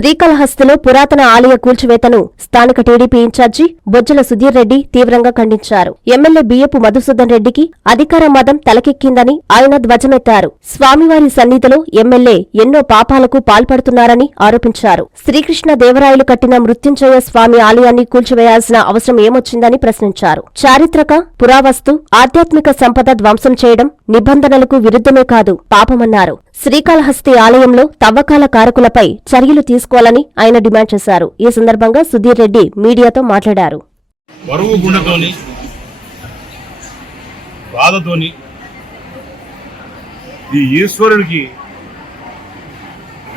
శ్రీకాళహస్తిలో పురాతన ఆలయ కూల్చివేతను స్థానిక TDP in charge Bojjala Sudheer Reddy తీవ్రంగా ఖండించారు. ఎమ్మెల్యే బియ్యపు మధుసూదన్ రెడ్డికి అధికార మదం తలకెక్కిందని ఆయన ధ్వజమెత్తారు. స్వామివారి సన్నిధిలో ఎమ్మెల్యే ఎన్నో పాపాలకు పాల్పడుతున్నారని ఆరోపించారు. శ్రీకృష్ణ దేవరాయలు కట్టిన మృత్యుంజయ స్వామి ఆలయాన్ని కూల్చివేయాల్సిన అవసరం ఏమొచ్చిందని ప్రశ్నించారు. చారిత్రక పురావస్తు ఆధ్యాత్మిక సంపద ధ్వంసం చేయడం నిబంధనలకు విరుద్ధమే కాదు పాపమన్నారు. శ్రీకాళహస్తి ఆలయంలో తవ్వకాల కారకులపై చర్యలు తీసుకోవాలని ఆయన డిమాండ్ చేశారు. ఈ సందర్భంగా సుధీర్ రెడ్డి మీడియాతో మాట్లాడారు. బరువు గుండెతోని బాధతోని ఈ ఈశ్వరుడికి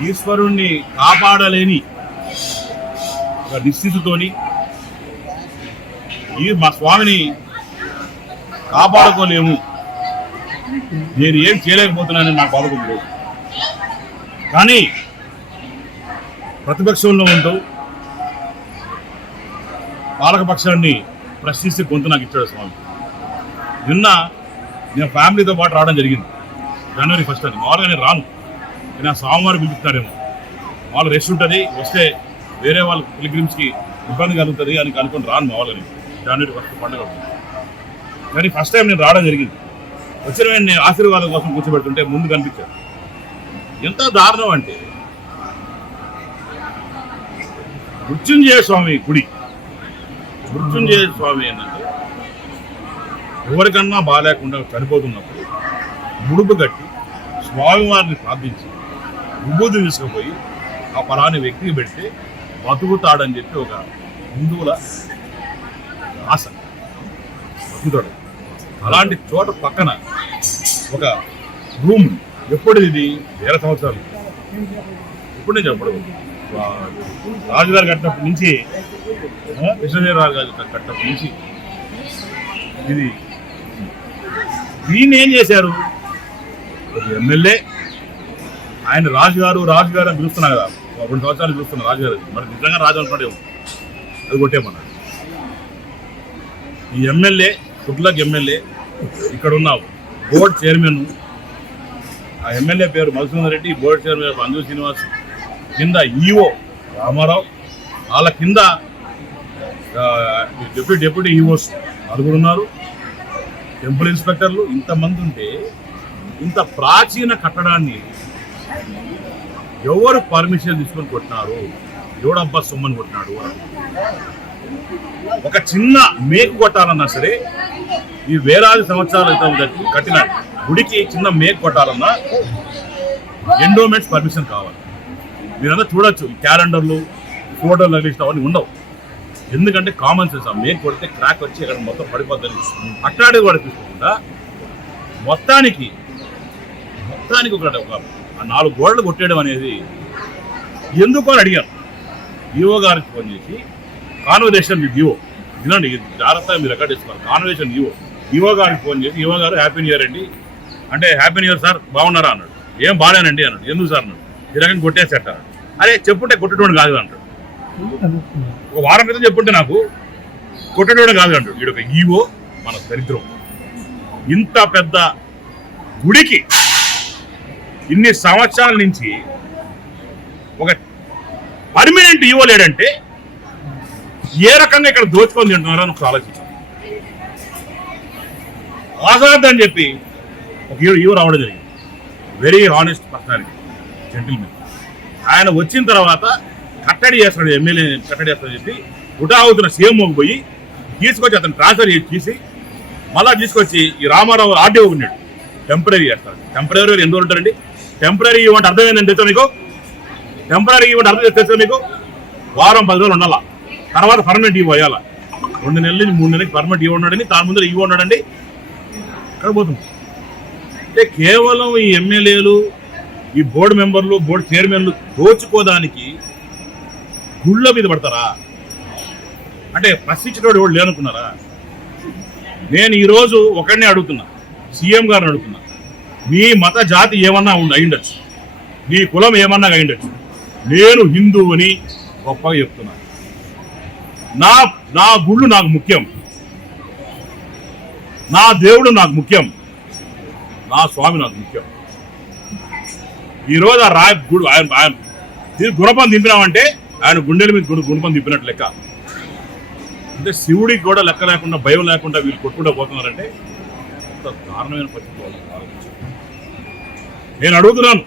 ఈశ్వరుణ్ణి కాపాడలేని ఒక నిశ్చితితోని ఈ మా స్వామిని కాపాడుకోలేము. నేను ఏం చేయలేకపోతున్నానని నాకు బాధపడదు కానీ ప్రతిపక్షంలో ఉంటూ పాలకపక్షాన్ని ప్రశ్నిస్తే గొంతు నాకు ఇచ్చాడు స్వామి. నిన్న నేను ఫ్యామిలీతో పాటు రావడం జరిగింది. జనవరి ఫస్ట్ అది. మామూలుగా నేను రాను. నేను ఆ స్వామివారు పిలుపుతారేమో వాళ్ళు రెస్ట్ ఉంటుంది వస్తే వేరే వాళ్ళ పిలిగ్రిమ్స్కి ఇబ్బంది కలుగుతుంది అని అనుకుని రాను మామూలుగా నేను. జనవరి ఫస్ట్ పండుగ కానీ ఫస్ట్ టైం నేను రావడం జరిగింది. వచ్చిన నేను ఆశీర్వాదం కోసం కూర్చోబెడుతుంటే ముందు కనిపించాను ఎంత దారుణం అంటే? మృత్యుంజయ స్వామి గుడి. మృత్యుంజయ స్వామి ఏంటంటే ఎవరికన్నా బాగాలేకుండా చనిపోతున్నప్పుడు ముడుపు కట్టి స్వామివారిని ప్రార్థించి విభూతి తీసుకుపోయి ఆ పలాని వ్యక్తికి పెడితే బతుకుతాడని చెప్పి ఒక హిందువుల ఆశ. బతుకుతాడు. అలాంటి చోట పక్కన ఒక రూమ్ ఎప్పుడు ఇది? వేల సంవత్సరాలు. ఇప్పుడు నేను చెప్పడు రాజుగారు కట్టినప్పటి నుంచి ఆ, కృష్ణదేవరాజు గారు కట్టినప్పటి నుంచి. ఇది. దీన్ని ఏం చేశారు? ఎమ్మెల్యే ఆయన రాజుగారు రాజుగారు అని పిలుస్తున్నా కదా. ఒక రెండు సంవత్సరాలు పిలుస్తున్నా రాజుగారు మరి నిజంగా రాజు అనుకున్నాడు అది కొట్టేమన్నా ఈ ఎమ్మెల్యే తుగ్లక్ ఎమ్మెల్యే ఇక్కడ ఉన్న బోర్డ్ చైర్మన్ ఆ ఎమ్మెల్యే పేరు మధుసూదన్ రెడ్డి బోర్డు చైర్మన్ అంజు శ్రీనివాస్ కింద ఈఓ రామారావు వాళ్ళ కింద డిప్యూటీ డిప్యూటీ ఈఓస్ నలుగురు ఉన్నారు. టెంపుల్ ఇన్స్పెక్టర్లు ఇంతమంది ఉంటే ఇంత ప్రాచీన కట్టడాన్ని ఎవరు పర్మిషన్ తీసుకొని కొట్టినారు? ఎవడబ్బా సొమ్మని కొట్టినాడు? ఒక చిన్న మేకు కొట్టాలన్నా సరే ఈ వేలాది సంవత్సరాల క్రితం కట్టినాడు గుడికి చిన్న మేక్ కొట్టాలన్నా ఎండోమెంట్స్ పర్మిషన్ కావాలి. మీరంతా చూడొచ్చు క్యాలెండర్లు ఫోటోలు తగిలిసిన అవన్నీ ఉండవు. ఎందుకంటే కామన్ సెన్స్ ఆ మేక్ కొడితే క్రాక్ వచ్చి ఇక్కడ మొత్తం పడిపోతుంది అట్లాంటిది కూడా తీసుకోకుండా మొత్తానికి మొత్తానికి ఒకటి ఒక నాలుగు గోడలు కొట్టేయడం అనేది ఎందుకు అని అడిగాను ఈవో గారికి ఫోన్ చేసి కాన్వర్జేషన్ విత్ ఈవో వినండి ఇది జాగ్రత్తగా మీరు రికార్డ్ చేసుకోవాలి. కాన్వర్జేషన్ ఈవో ఈవో గారికి ఫోన్ చేసి ఈవో గారు హ్యాపీ న్యూ ఇయర్ అండి. అంటే హ్యాపీ న్యూ ఇయర్ సార్ బాగున్నారా అన్నాడు. ఏం బాగాలేనండి అన్నాడు. ఎందుకు సార్ అన్నాడు. ఈ రకంగా కొట్టేసేట అరే చెప్పుంటే కొట్టడం కాదు అంటాడు. ఒక వారం క్రితం చెప్పుంటే నాకు కొట్టడం కాదు అంటాడు. వీడు ఒక ఈవో మన దరిద్రం. ఇంత పెద్ద గుడికి ఇన్ని సంవత్సరాల నుంచి ఒక పర్మనెంట్ ఈవో లేడంటే ఏ రకంగా ఇక్కడ దోచుకొని తింటున్నారో అని ఒకసారి ఆలోచించాం అని చెప్పి ఒక ఈవో ఈవో రావడం జరిగింది. వెరీ హానెస్ట్ పర్సనాలిటీ జెంటిల్మెన్ ఆయన వచ్చిన తర్వాత కట్టడి చేస్తాడు ఎమ్మెల్యే కట్టడి చేస్తాడని చెప్పి ఉటా అవుతున్న సీఎంఓకి పోయి తీసుకొచ్చి అతను ట్రాన్స్ఫర్ చేసి తీసి మళ్ళా తీసుకొచ్చి ఈ రామారావు ఆర్డీఓ ఉన్నాడు. టెంపరీ చేస్తాడు. టెంపరీ ఎన్ని రోజులు ఉంటారండి. టెంపరీ ఇవ్వండి అర్థం ఏంటంటే తెలుసా మీకు? టెంపరీ ఇవ్వండి అర్థం చేస్తే తెలుసా మీకు? వారం పది రోజులు ఉండాలా? తర్వాత పర్మనెంట్ ఇవ్వ రెండు నెలల నుంచి మూడు నెలలకి పర్మనెంట్ ఇవ్వండి ఉన్నాడండి. దాని ముందర ఇవ్వ ఇక్కడ పోతుంది. అంటే కేవలం ఈ ఎమ్మెల్యేలు ఈ బోర్డు మెంబర్లు బోర్డు చైర్మన్లు దోచుకోదానికి గుళ్ళ మీద పడతారా? అంటే ప్రశ్నించేటోడు ఎవడు లేనుకున్నారా నేను ఈరోజు ఒకడినే అడుగుతున్నా సీఎం గారిని అడుగుతున్నా. మీ మత జాతి ఏమన్నా ఉండి అయిండొచ్చు మీ కులం ఏమన్నా అయిండొచ్చు నేను హిందువుని గొప్పగా చెప్తున్నా. నా నా గుళ్ళు నాకు ముఖ్యం. నా దేవుడు నాకు ముఖ్యం. నా స్వామి నాకు ముఖ్యం. ఈరోజు ఆ రాయ గుడి ఆయన ఆయన దీని గుణపం దింపినామంటే ఆయన గుండెల మీద గుడి గుణపం దింపినట్టు లెక్క. అంటే శివుడికి కూడా లెక్క లేకుండా భయం లేకుండా వీళ్ళు కొట్టుకుంటూ పోతున్నారంటే ఎంత దారుణమైన పరిస్థితి నేను అడుగుతున్నాను